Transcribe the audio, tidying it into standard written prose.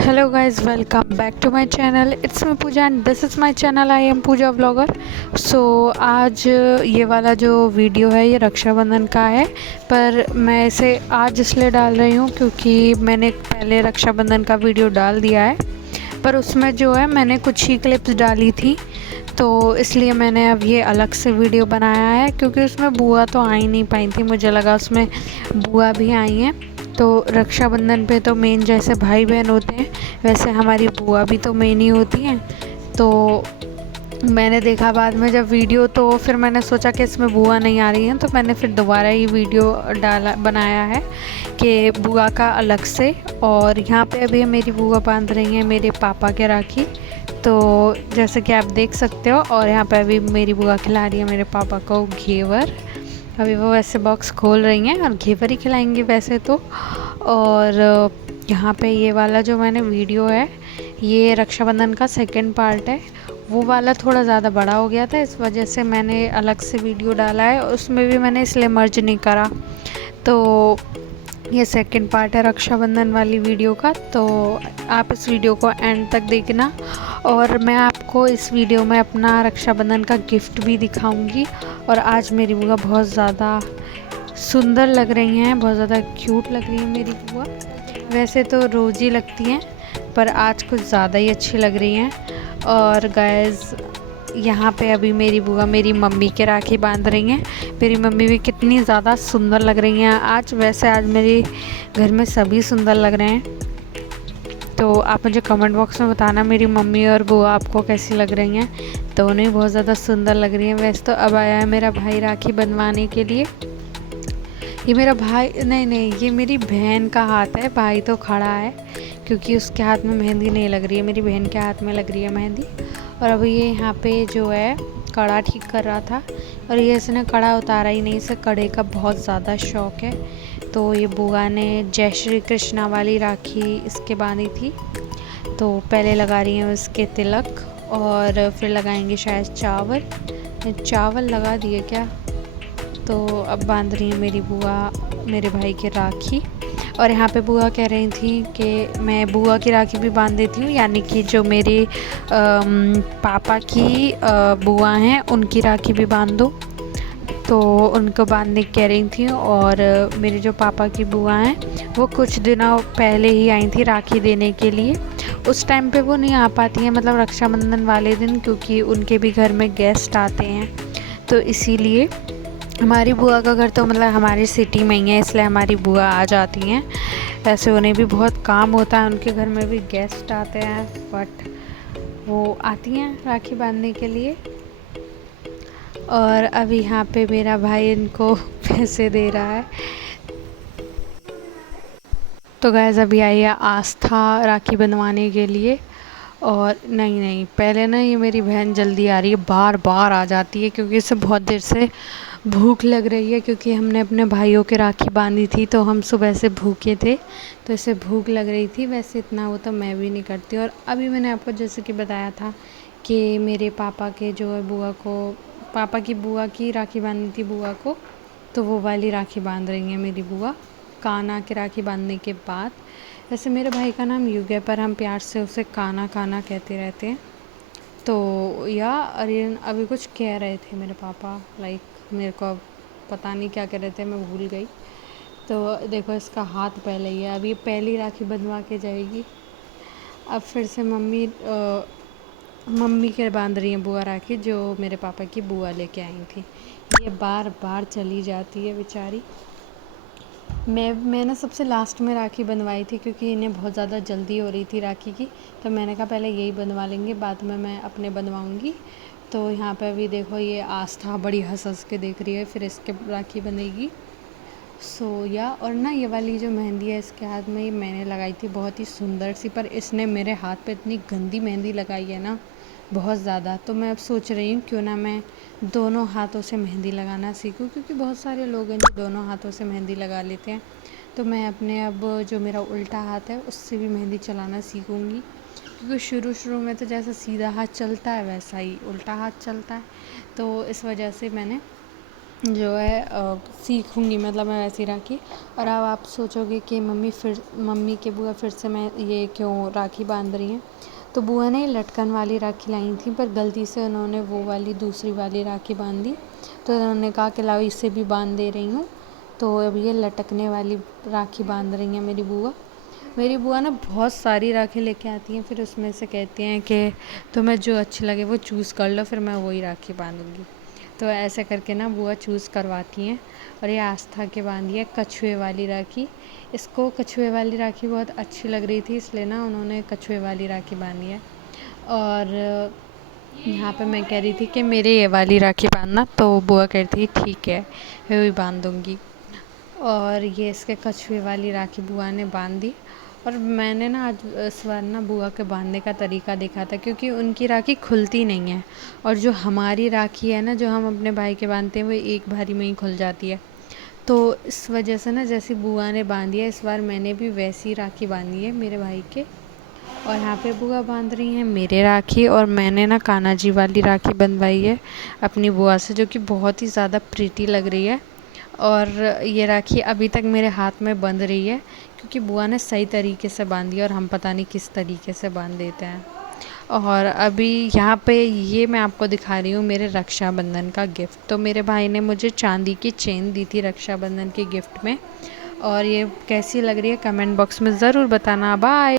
Hello guys, welcome back to my channel. It's me Pooja and this is my channel. I am Pooja Vlogger. So आज ये वाला जो video है ये रक्षाबंधन का है, पर मैं इसे आज इसलिए डाल रही हूँ क्योंकि मैंने पहले रक्षाबंधन का वीडियो डाल दिया है, पर उसमें जो है मैंने कुछ ही क्लिप्स डाली थी, तो इसलिए मैंने अब ये अलग से वीडियो बनाया है क्योंकि उसमें बुआ तो आ ही नहीं पाई थी। मुझे लगा उसमें बुआ भी आई हैं, तो रक्षाबंधन पे तो मेन जैसे भाई बहन होते हैं वैसे हमारी बुआ भी तो मेन ही होती हैं। तो मैंने देखा बाद में जब वीडियो, तो फिर मैंने सोचा कि इसमें बुआ नहीं आ रही हैं, तो मैंने फिर दोबारा ही वीडियो बनाया है कि बुआ का अलग से। और यहाँ पे अभी मेरी बुआ बांध रही हैं मेरे पापा के राखी, तो जैसे कि आप देख सकते हो। और यहाँ पे अभी मेरी बुआ खिला रही है मेरे पापा को घेवर। अभी वो वैसे बॉक्स खोल रही हैं और घेवर ही खिलाएंगी वैसे तो। और यहाँ पे ये वाला जो मैंने वीडियो है ये रक्षाबंधन का सेकंड पार्ट है। वो वाला थोड़ा ज़्यादा बड़ा हो गया था, इस वजह से मैंने अलग से वीडियो डाला है, उसमें भी मैंने इसलिए मर्ज नहीं करा। तो ये सेकंड पार्ट है रक्षाबंधन वाली वीडियो का, तो आप इस वीडियो को एंड तक देखना। और मैं आपको इस वीडियो में अपना रक्षाबंधन का गिफ्ट भी दिखाऊंगी। और आज मेरी बुआ बहुत ज़्यादा सुंदर लग रही हैं, बहुत ज़्यादा क्यूट लग रही है मेरी बुआ। वैसे तो रोज़ ही लगती हैं, पर आज कुछ ज़्यादा ही अच्छी लग रही हैं। और गाइस यहाँ पे अभी मेरी बुआ मेरी मम्मी के राखी बांध रही हैं। मेरी मम्मी भी कितनी ज़्यादा सुंदर लग रही हैं आज। वैसे आज मेरे घर में सभी सुंदर लग रहे हैं, तो आप मुझे कमेंट बॉक्स में बताना मेरी मम्मी और बुआ आपको कैसी लग रही हैं। दोनों ही बहुत ज़्यादा सुंदर लग रही हैं। वैसे तो अब आया है मेरा भाई राखी बंधवाने के लिए। ये मेरा भाई नहीं, ये मेरी बहन का हाथ है, भाई तो खड़ा है क्योंकि उसके हाथ में मेहंदी नहीं लग रही है, मेरी बहन के हाथ में लग रही है मेहंदी। और अभी ये यहाँ पे जो है कड़ा ठीक कर रहा था, और ये इसने कड़ा उतारा ही नहीं, इसे कड़े का बहुत ज़्यादा शौक़ है। तो ये बुआ ने जय श्री कृष्णा वाली राखी इसके बांधी थी, तो पहले लगा रही हैं उसके तिलक और फिर लगाएंगे शायद चावल लगा दिए क्या। तो अब बांध रही है मेरी बुआ मेरे भाई की राखी। और यहाँ पे बुआ कह रही थी कि मैं बुआ की राखी भी बांध देती हूँ, यानी कि जो मेरे पापा की बुआ हैं उनकी राखी भी बांध दो। तो उनको बांधने कह रही थी। और मेरे जो पापा की बुआ हैं वो कुछ दिनों पहले ही आई थी राखी देने के लिए। उस टाइम पे वो नहीं आ पाती हैं, मतलब रक्षाबंधन वाले दिन, क्योंकि उनके भी घर में गेस्ट आते हैं, तो इसीलिए हमारी बुआ का घर तो मतलब हमारी सिटी में ही है, इसलिए हमारी बुआ आ जाती हैं। वैसे उन्हें भी बहुत काम होता है, उनके घर में भी गेस्ट आते हैं, बट वो आती हैं राखी बांधने के लिए। और अभी यहाँ पे मेरा भाई इनको पैसे दे रहा है। तो गाइस अभी आई है आस्था राखी बंधवाने के लिए। और नहीं, पहले ना ये मेरी बहन जल्दी आ रही है, बार बार आ जाती है क्योंकि इसे बहुत देर से भूख लग रही है, क्योंकि हमने अपने भाइयों के राखी बांधी थी तो हम सुबह से भूखे थे, तो इसे भूख लग रही थी। वैसे इतना वो तो मैं भी नहीं करती। और अभी मैंने आपको जैसे कि बताया था कि मेरे पापा के जो है पापा की बुआ की राखी बांधी थी बुआ को, तो वो वाली राखी बांध रही हैं मेरी बुआ काना की राखी बांधने के बाद। वैसे मेरे भाई का नाम युग है, पर हम प्यार से उसे काना काना कहते रहते हैं। तो या अरे अभी कुछ कह रहे थे मेरे पापा, लाइक मेरे को अब पता नहीं क्या कह रहे थे, मैं भूल गई। तो देखो इसका हाथ पहले ही है, अभी पहली राखी बंधवा के जाएगी। अब फिर से मम्मी के बांध रही हैं बुआ राखी, जो मेरे पापा की बुआ लेके आई थी। ये बार बार चली जाती है बेचारी। मैंने सबसे लास्ट में राखी बंधवाई थी क्योंकि इन्हें बहुत ज़्यादा जल्दी हो रही थी राखी की, तो मैंने कहा पहले यही बंधवा लेंगे, बाद में मैं अपने बंधवाऊँगी। तो यहाँ पे अभी देखो ये आस्था बड़ी हंस हंस के देख रही है, फिर इसके राखी बंधेगी। और ना ये वाली जो मेहंदी है इसके हाथ में, ये मैंने लगाई थी बहुत ही सुंदर सी, पर इसने मेरे हाथ पे इतनी गंदी मेहंदी लगाई है ना, बहुत ज़्यादा। तो मैं अब सोच रही हूँ क्यों ना मैं दोनों हाथों से मेहंदी लगाना सीखूँ, क्योंकि बहुत सारे लोग हैं जो दोनों हाथों से मेहंदी लगा लेते हैं। तो मैं अपने अब जो मेरा उल्टा हाथ है उससे भी मेहंदी चलाना सीखूँगी, क्योंकि शुरू में तो जैसा सीधा हाथ चलता है वैसा ही उल्टा हाथ चलता है। तो इस वजह से मैंने जो है सीखूँगी, मतलब मैं वैसी राखी। और अब आप सोचोगे कि मम्मी के बुआ फिर से मैं ये क्यों राखी बांध रही हैं। तो बुआ ने लटकन वाली राखी लाई थी, पर गलती से उन्होंने वो वाली दूसरी वाली राखी बांध दी। तो उन्होंने कहा कि लाओ इसे भी बांध दे रही हूँ। तो अब ये लटकने वाली राखी बांध रही हैं मेरी बुआ ना बहुत सारी राखी लेके आती हैं, फिर उसमें से कहती हैं कि तुम्हें जो अच्छी लगे वो चूज़ कर लो, फिर मैं वही राखी बांधूँगी। तो ऐसे करके ना बुआ चूज़ करवाती हैं। और ये आस्था के बांधी है कछुए वाली राखी। इसको कछुए वाली राखी बहुत अच्छी लग रही थी, इसलिए ना उन्होंने कछुए वाली राखी बांधी है। और यहाँ पे मैं कह रही थी कि मेरे ये वाली राखी बांधना, तो बुआ कह रही थी ठीक है, मैं वही बांध दूँगी। और ये इसके कछुए वाली राखी बुआ ने बांध दी। और मैंने ना आज इस बार ना बुआ के बांधने का तरीका देखा था, क्योंकि उनकी राखी खुलती नहीं है। और जो हमारी राखी है ना, जो हम अपने भाई के बांधते हैं, वो एक बारी में ही खुल जाती है। तो इस वजह से ना, जैसी बुआ ने बांधी है, इस बार मैंने भी वैसी राखी बांधी है मेरे भाई के। और यहाँ पे बुआ बांध रही हैं मेरे राखी, और मैंने ना कान्हा जी वाली राखी बंधवाई है अपनी बुआ से, जो कि बहुत ही ज़्यादा प्रीटी लग रही है। और ये राखी अभी तक मेरे हाथ में बंध रही है, क्योंकि बुआ ने सही तरीके से बांधी, और हम पता नहीं किस तरीके से बांध देते हैं। और अभी यहाँ पे ये मैं आपको दिखा रही हूँ मेरे रक्षाबंधन का गिफ्ट। तो मेरे भाई ने मुझे चांदी की चेन दी थी रक्षाबंधन के गिफ्ट में। और ये कैसी लग रही है कमेंट बॉक्स में ज़रूर बताना। बाय।